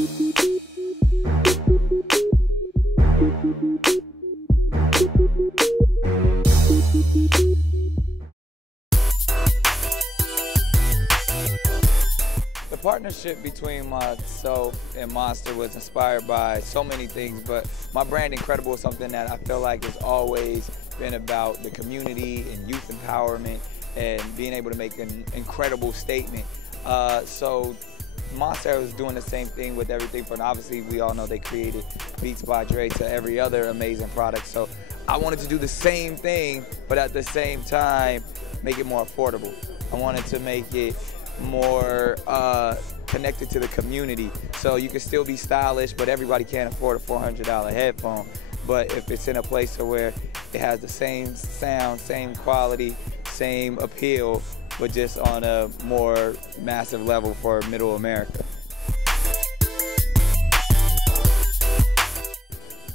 The partnership between myself and Monster was inspired by so many things, but my brand Ncredible is something that I feel like has always been about the community and youth empowerment and being able to make an incredible statement. So Monster was doing the same thing with everything from, obviously we all know they created Beats by Dre to every other amazing product. So I wanted to do the same thing, but at the same time make it more affordable. I wanted to make it more connected to the community, so you can still be stylish, but everybody can't afford a $400 headphone. But if it's in a place where it has the same sound, same quality, same appeal, but just on a more massive level for middle America.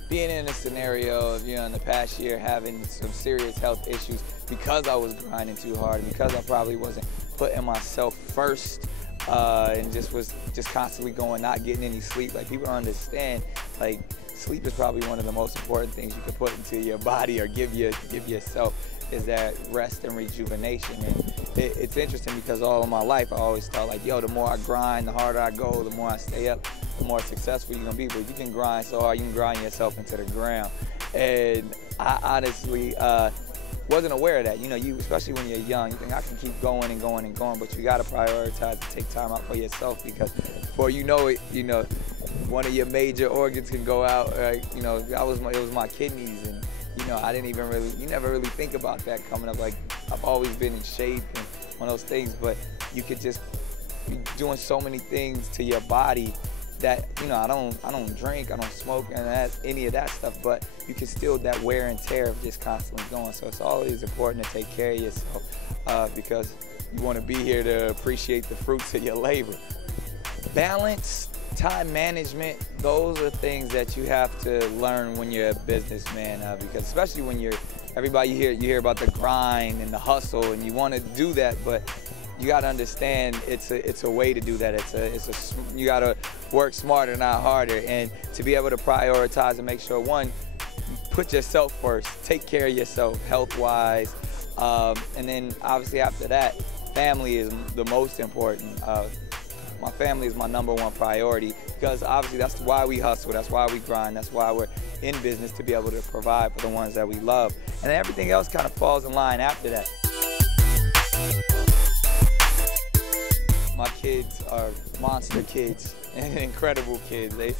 Being in a scenario of, in the past year having some serious health issues because I was grinding too hard, and because I probably wasn't putting myself first, and was constantly not getting any sleep. Like, people don't understand, like, sleep is probably one of the most important things you can put into your body or give yourself, is that rest and rejuvenation. And it's interesting because all of my life I always thought, like, yo, the more I grind, the harder I go, the more I stay up, the more successful you're gonna be. But you can grind so hard, you can grind yourself into the ground. And I honestly wasn't aware of that. You, especially when you're young, you think I can keep going and going and going, but you gotta prioritize to take time out for yourself, because before you know it, one of your major organs can go out. It was my kidneys, and I didn't even really, you never really think about that coming up. Like, I've always been in shape and one of those things, but you could just be doing so many things to your body that, I don't drink, I don't smoke, and any of that stuff, but you can still, that wear and tear of just constantly going. So it's always important to take care of yourself, because you want to be here to appreciate the fruits of your labor. Balance, time management, those are things that you have to learn when you're a businessman, because especially when you hear about the grind and the hustle, and you want to do that, but you got to understand it's a way to do that. You got to work smarter, not harder, and to be able to prioritize and make sure, one, put yourself first, take care of yourself health-wise, and then obviously after that, family is the most important. My family is my #1 priority, because obviously that's why we hustle, that's why we grind, that's why we're in business, to be able to provide for the ones that we love. And everything else kind of falls in line after that. My kids are monster kids and Ncredible kids. They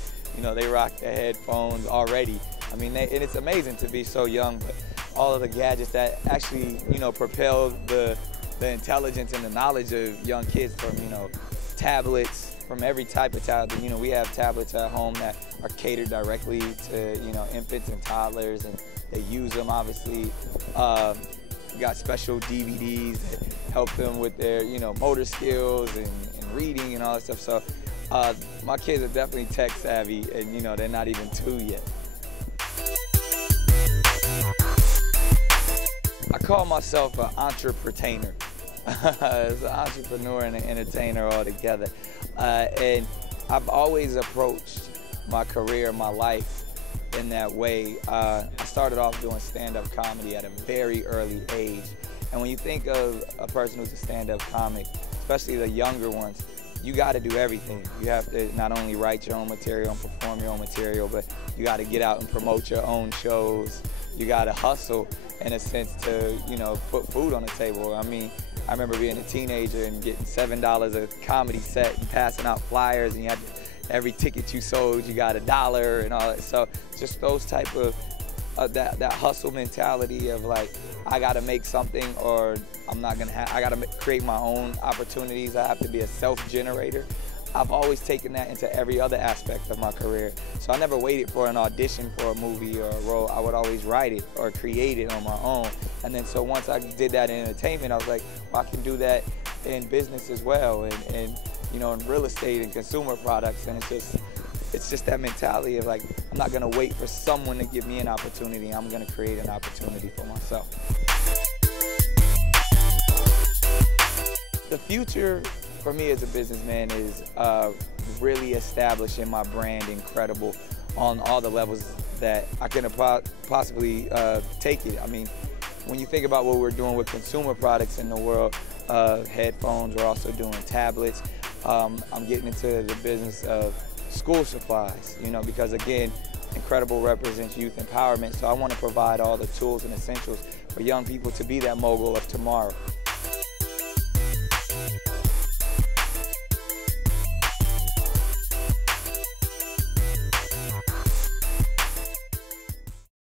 rock their headphones already. I mean, and it's amazing to be so young, but all of the gadgets that actually, propel the intelligence and the knowledge of young kids, from, tablets, from every type of tablet. We have tablets at home that are catered directly to, infants and toddlers, and they use them, obviously. We got special DVDs that help them with their, motor skills and reading and all that stuff. So my kids are definitely tech savvy, and, they're not even 2 yet. I call myself an entrepreneur. As an entrepreneur and an entertainer all together. And I've always approached my career, my life, in that way. I started off doing stand-up comedy at a very early age. And when you think of a person who's a stand-up comic, especially the younger ones, you got to do everything. You have to not only write your own material and perform your own material, but you got to get out and promote your own shows. You got to hustle, in a sense, to, put food on the table. I mean, I remember being a teenager and getting $7 a comedy set and passing out flyers, and you had every ticket you sold, you got $1 and all that. So just those type of that hustle mentality of, like, I got to make something, or I'm not gonna I got to create my own opportunities. I have to be a self-generator. I've always taken that into every other aspect of my career. So I never waited for an audition for a movie or a role. I would always write it or create it on my own. And then so once I did that in entertainment, I was like, well, I can do that in business as well, and in real estate and consumer products. And it's just that mentality of, like, I'm not gonna wait for someone to give me an opportunity. I'm gonna create an opportunity for myself. The future for me as a businessman is really establishing my brand Ncredible on all the levels that I can possibly take it. I mean, when you think about what we're doing with consumer products in the world, headphones, we're also doing tablets. I'm getting into the business of school supplies, you know, because again, Ncredible represents youth empowerment, so I want to provide all the tools and essentials for young people to be that mogul of tomorrow.